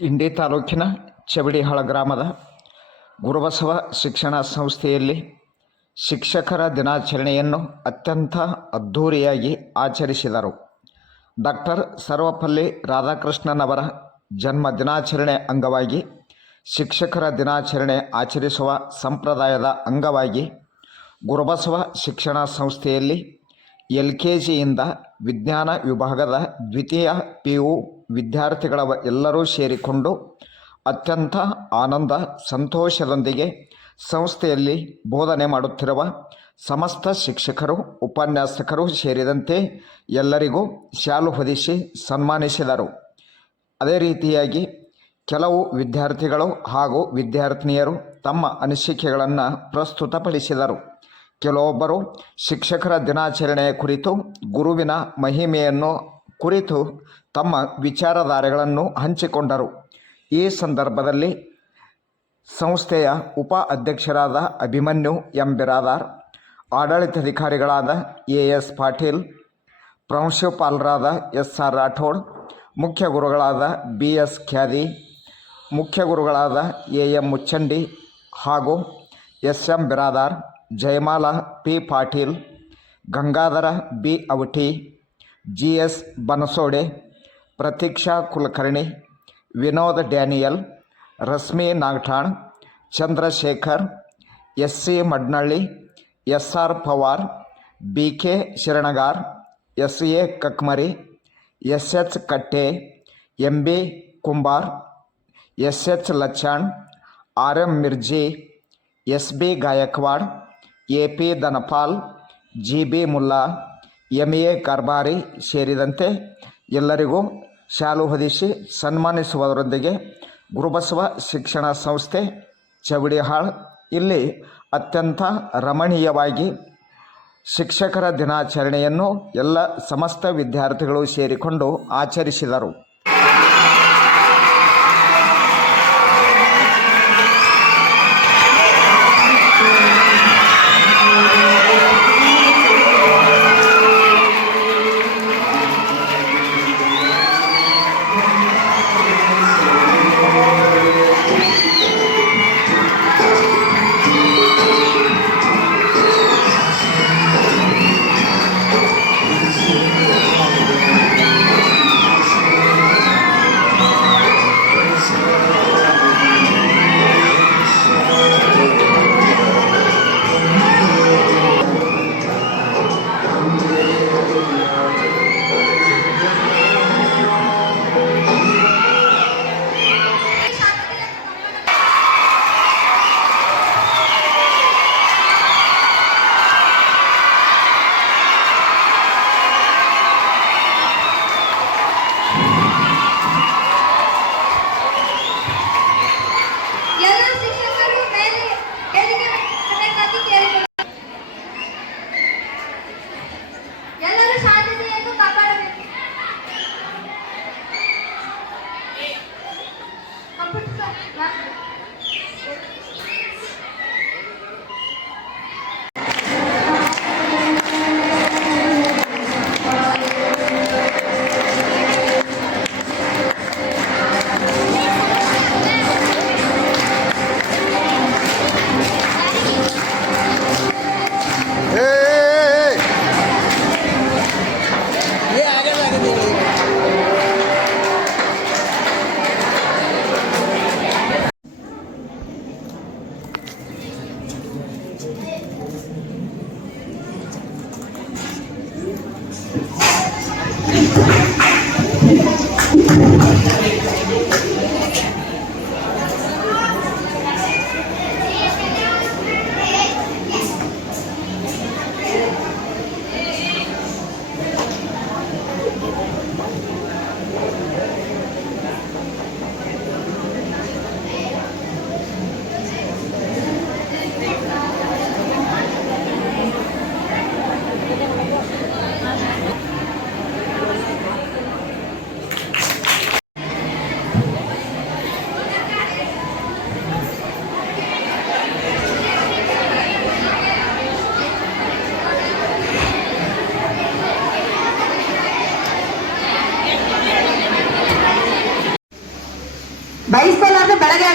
ಇಂಡಿ ತಾಲೂಕಿನ ಚವಡಿಹಾಳ ಗ್ರಾಮದ ಗುರುಬಸವ ಶಿಕ್ಷಣ ಸಂಸ್ಥೆಯಲ್ಲಿ ಶಿಕ್ಷಕರ ದಿನಾಚರಣೆಯನ್ನು ಅತ್ಯಂತ ಅದ್ಧೂರಿಯಾಗಿ ಆಚರಿಸಿದರು. ಡಾಕ್ಟರ್ ಸರ್ವಪಲ್ಲಿ ರಾಧಾಕೃಷ್ಣನವರ ಜನ್ಮ ದಿನಾಚರಣೆ ಅಂಗವಾಗಿ, ಶಿಕ್ಷಕರ ದಿನಾಚರಣೆ ಆಚರಿಸುವ ಸಂಪ್ರದಾಯದ ಅಂಗವಾಗಿ ಗುರುಬಸವ ಶಿಕ್ಷಣ ಸಂಸ್ಥೆಯಲ್ಲಿ ಎಲ್ ಕೆ ಜಿಯಿಂದ ವಿಜ್ಞಾನ ವಿಭಾಗದ ದ್ವಿತೀಯ ಪಿ ಯು ವಿದ್ಯಾರ್ಥಿಗಳ ಎಲ್ಲರೂ ಸೇರಿಕೊಂಡು ಅತ್ಯಂತ ಆನಂದ, ಸಂತೋಷದೊಂದಿಗೆ ಸಂಸ್ಥೆಯಲ್ಲಿ ಬೋಧನೆ ಮಾಡುತ್ತಿರುವ ಸಮಸ್ತ ಶಿಕ್ಷಕರು, ಉಪನ್ಯಾಸಕರು ಸೇರಿದಂತೆ ಎಲ್ಲರಿಗೂ ಶಾಲು ಹೊದಿಸಿ ಸನ್ಮಾನಿಸಿದರು. ಅದೇ ರೀತಿಯಾಗಿ ಕೆಲವು ವಿದ್ಯಾರ್ಥಿಗಳು ಹಾಗೂ ವಿದ್ಯಾರ್ಥಿನಿಯರು ತಮ್ಮ ಅನಿಸಿಕೆಗಳನ್ನು ಪ್ರಸ್ತುತಪಡಿಸಿದರು. ಕೆಲವೊಬ್ಬರು ಶಿಕ್ಷಕರ ದಿನಾಚರಣೆಯ ಕುರಿತು, ಗುರುವಿನ ಮಹಿಮೆಯನ್ನು ಕುರಿತು ತಮ್ಮ ವಿಚಾರಧಾರೆಗಳನ್ನು ಹಂಚಿಕೊಂಡರು. ಈ ಸಂದರ್ಭದಲ್ಲಿ ಸಂಸ್ಥೆಯ ಉಪ ಅಧ್ಯಕ್ಷರಾದ ಅಭಿಮನ್ಯು ಎಂ ಬಿರಾದಾರ್ ಆಡಳಿತಾಧಿಕಾರಿಗಳಾದ ಎ ಎಸ್ ಪಾಟೀಲ್, ಪ್ರಾಂಶುಪಾಲರಾದ ಎಸ್ ಆರ್ ರಾಠೋಡ್, ಮುಖ್ಯ ಗುರುಗಳಾದ ಬಿ ಎಸ್ ಖ್ಯಾದಿ, ಮುಖ್ಯ ಗುರುಗಳಾದ ಎ ಎಂ ಮುಚ್ಚಂಡಿ ಹಾಗೂ S M Biradar, Jayamala P Patil, Gangadhara B Avati G S Bansode Pratiksha Kulkarni, Vinod Daniel, Rashmi Nagthan, Chandrashekhar S C Madnalli S R Pawar B K Sharangar S A Kakmari S H Katte M B Kumbar S H Lachhan R M Mirji S B Gaikwad A P Dhanpal G B Mulla M A Karbari ಸೇರಿದಂತೆ ಎಲ್ಲರಿಗೂ ಶಾಲು ಹೊದಿಸಿ ಸನ್ಮಾನಿಸುವವರೊಂದಿಗೆ ಗುರುಬಸವ ಶಿಕ್ಷಣ ಸಂಸ್ಥೆ ಚವಡಿಹಾಳ್ ಇಲ್ಲಿ ಅತ್ಯಂತ ರಮಣೀಯವಾಗಿ ಶಿಕ್ಷಕರ ದಿನಾಚರಣೆಯನ್ನು ಎಲ್ಲ ಸಮಸ್ತ ವಿದ್ಯಾರ್ಥಿಗಳು ಸೇರಿಕೊಂಡು ಆಚರಿಸಿದರು.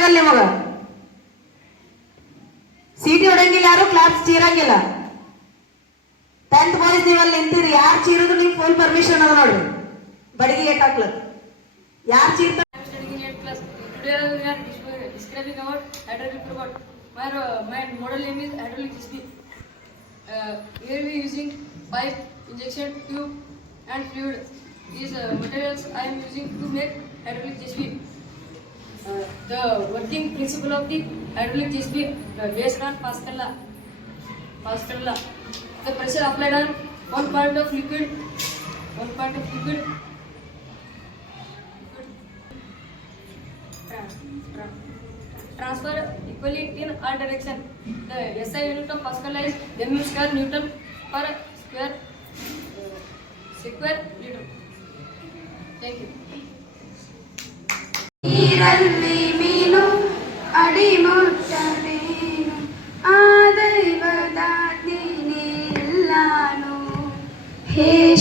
ಆಗಲ್ಲ ನಿಮಗ ಸೀಟಿ ಹೊಡಂಗಿಲ್ಲ ಯಾರು ಕ್ಲಾಸ್ ಚೀರಂಗಿಲ್ಲ ಟೆಂತ್ ಬಾಯ್ಸ್ ನೀವು ಅಲ್ಲಿ ನಿಂತಿರಿ ಯಾರು ಚೀರಿದ್ರು ನೀವು ಫುಲ್ ಪರ್ಮಿಷನ್ ಅದ ನೋಡ್ರಿ ಬಡಗಿ ಏಟ್ ಹಾಕ್ಲಕ್ ಯಾರು ಚೀರ್ತಾರ I'm studying in 8th class. Today we are dis- describing about hydraulic robot. My, ro- my model name is hydraulic GSP. Uh, here we using pipe, injection tube and fluid. These uh, materials I am using to make hydraulic GSP. Uh, the working principle of the hydraulic GSP uh, based on Pascal law. Pascal law. The pressure applied on one part of liquid, one part of liquid Tra- tra- transfer equally in all direction. The SI unit of Pascal is mu square Newton per square uh, square meter. Thank you.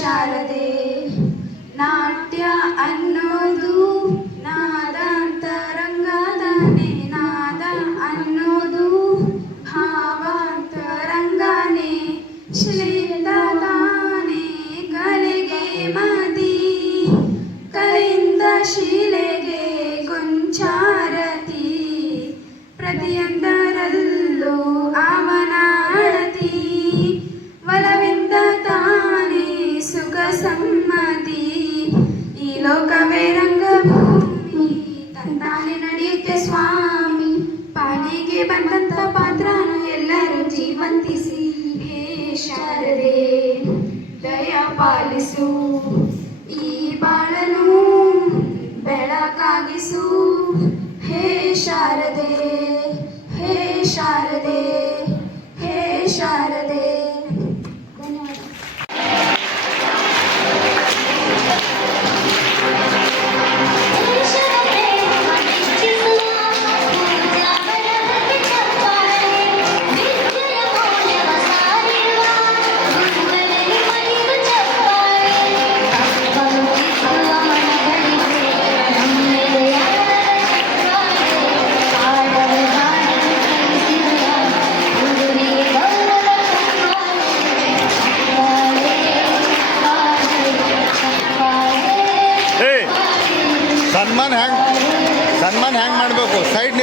ಶಾರದೆ ನಾಟ್ಯ ಅನ್ನೋದು ಲೋಕವೇ ರಂಗಭೂಮಿ, ತಂತಾನೆ ನಡೆಯುತ್ತೆ ಸ್ವಾಮಿ. ಪಾಲಿಗೆ ಬಂದಂತ ಪಾತ್ರನು ಎಲ್ಲರೂ ಜೀವಂತಿಸಿ. ಹೇ ಶಾರದೆ, ದಯ ಪಾಲಿಸು. ಈ ಬಾಳನು ಬೆಳಕಾಗಿಸು. ಹೇ ಶಾರದೆ ಹೇ ಶಾರದೆ ಹೇ ಶಾರದೆ.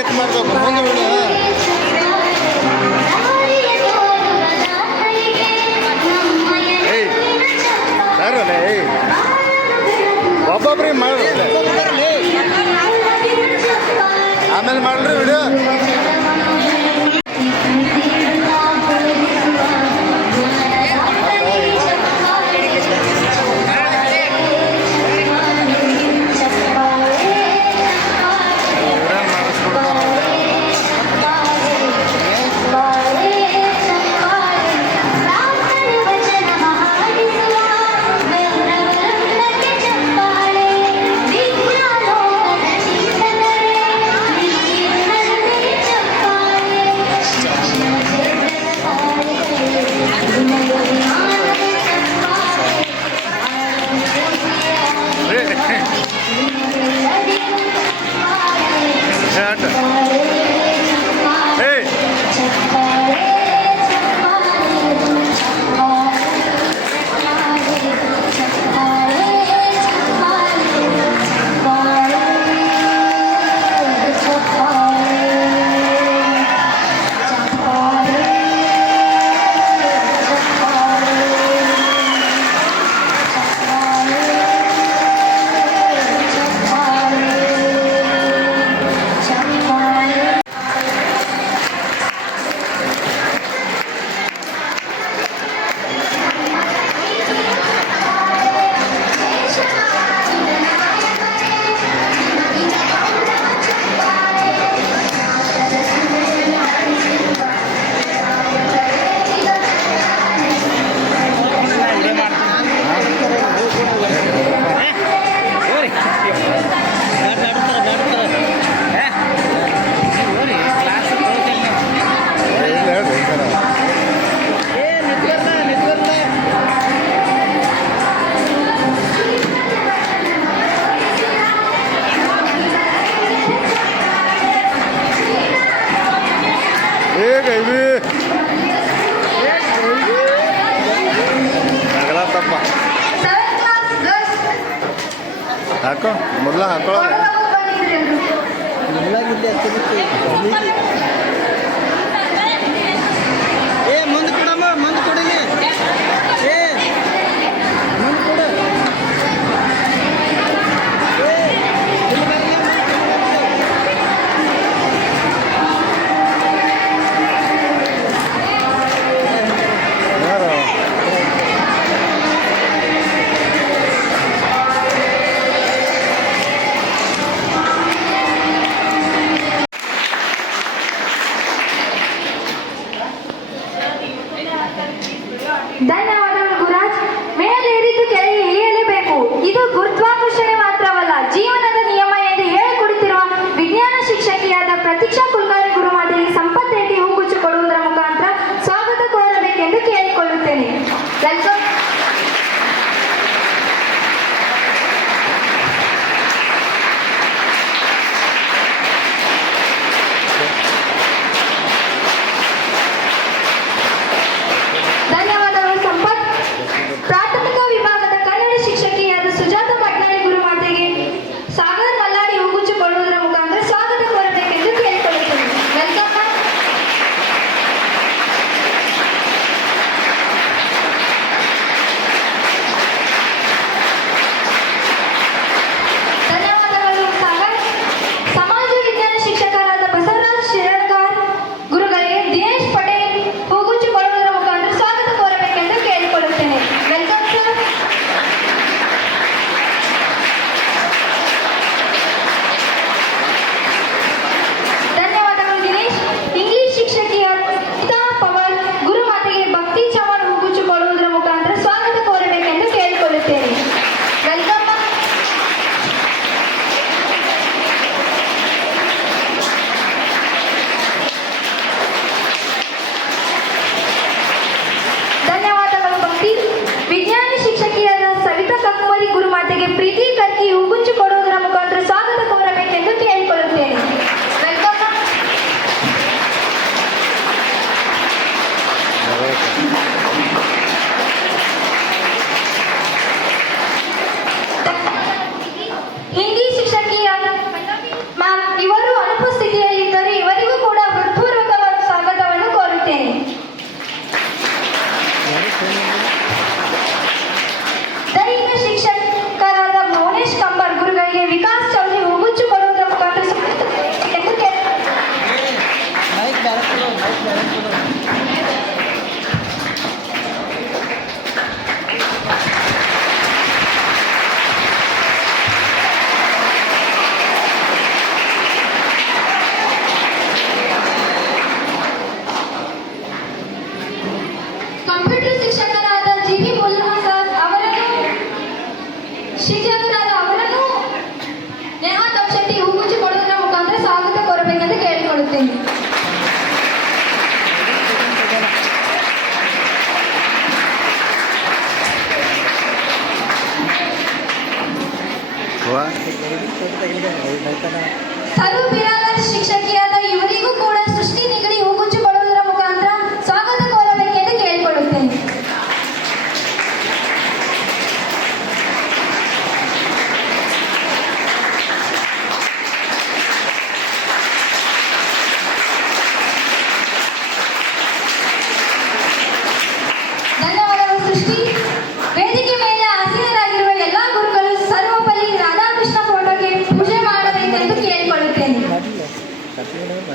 ನಿಂತು ಮಾಡಬೇಕು. ಮುಂದೆ ಬಿಡು. ಏಯ್ ಒಬ್ಬೊಬ್ರಿಗೆ ಮಾಡ್ರಿ ಆಮೇಲೆ ಮಾಡ್ರಿ ವಿಡಿಯೋ Ah. ಸರು ಬಿರಾದರ್ ಶಿಕ್ಷಕಿಯಾದ ಇವರಿಗೂ ಕೂಡ ಸೃಷ್ಟಿ ನಿಗಡಿ ಹೋಗು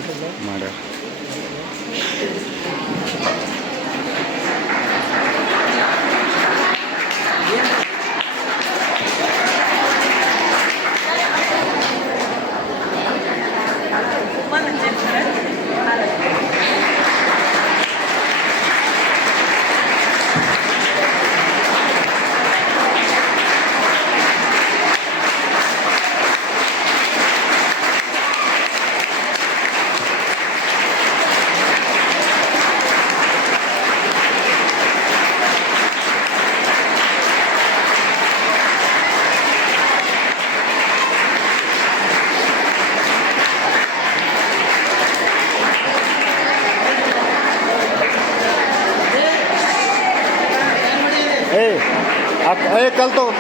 મહારાષ્ટ્ર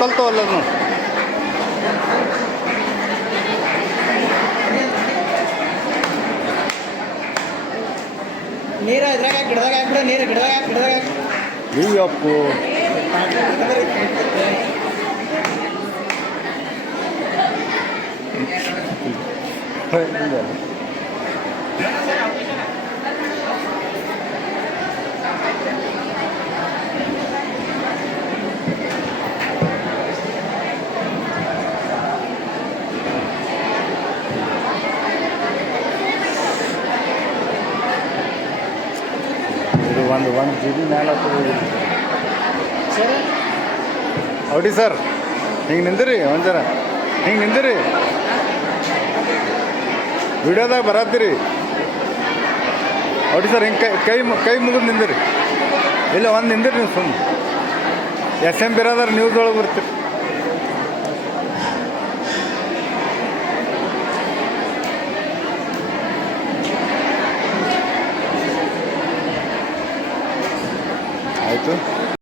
ಕಲ್ತೋ ಅಲ್ಲ ನೀರ ಇದ್ರಾಗ ಗಿಡದಾಗ ಹಾಕ್ಬಿಡ ನೀರು ಗಿಡದಾಗ ಗಿಡದಾಗ ಅಯ್ಯಪ್ಪು Thank you. ಒಂದು ಒಂದು ಜಿ ಬಿ ಮೇಲೆ ಔಡಿ ಸರ್. ಹಿಂಗೆ ನಿಂದಿರಿ ಒಂದು ಜರ ಹಿಂಗೆ ನಿಂದಿರಿ. ವಿಡಿಯೋದಾಗ ಬರತ್ತೀರಿ. ಔಡಿ ಸರ್ ಹಿಂಗೆ ಕೈ ಕೈ ಕೈ ಮುಗಿದು ನಿಂದಿರಿ. ಇಲ್ಲ ಒಂದು ನಿಂದಿರಿ ನೀವು ಸುಮ್ಮನೆ ಎಸ್ ಎಂ ಬಿರಾದ್ರೆ ನ್ಯೂಸ್ ಒಳಗೆ ಬರ್ತೀರಿ.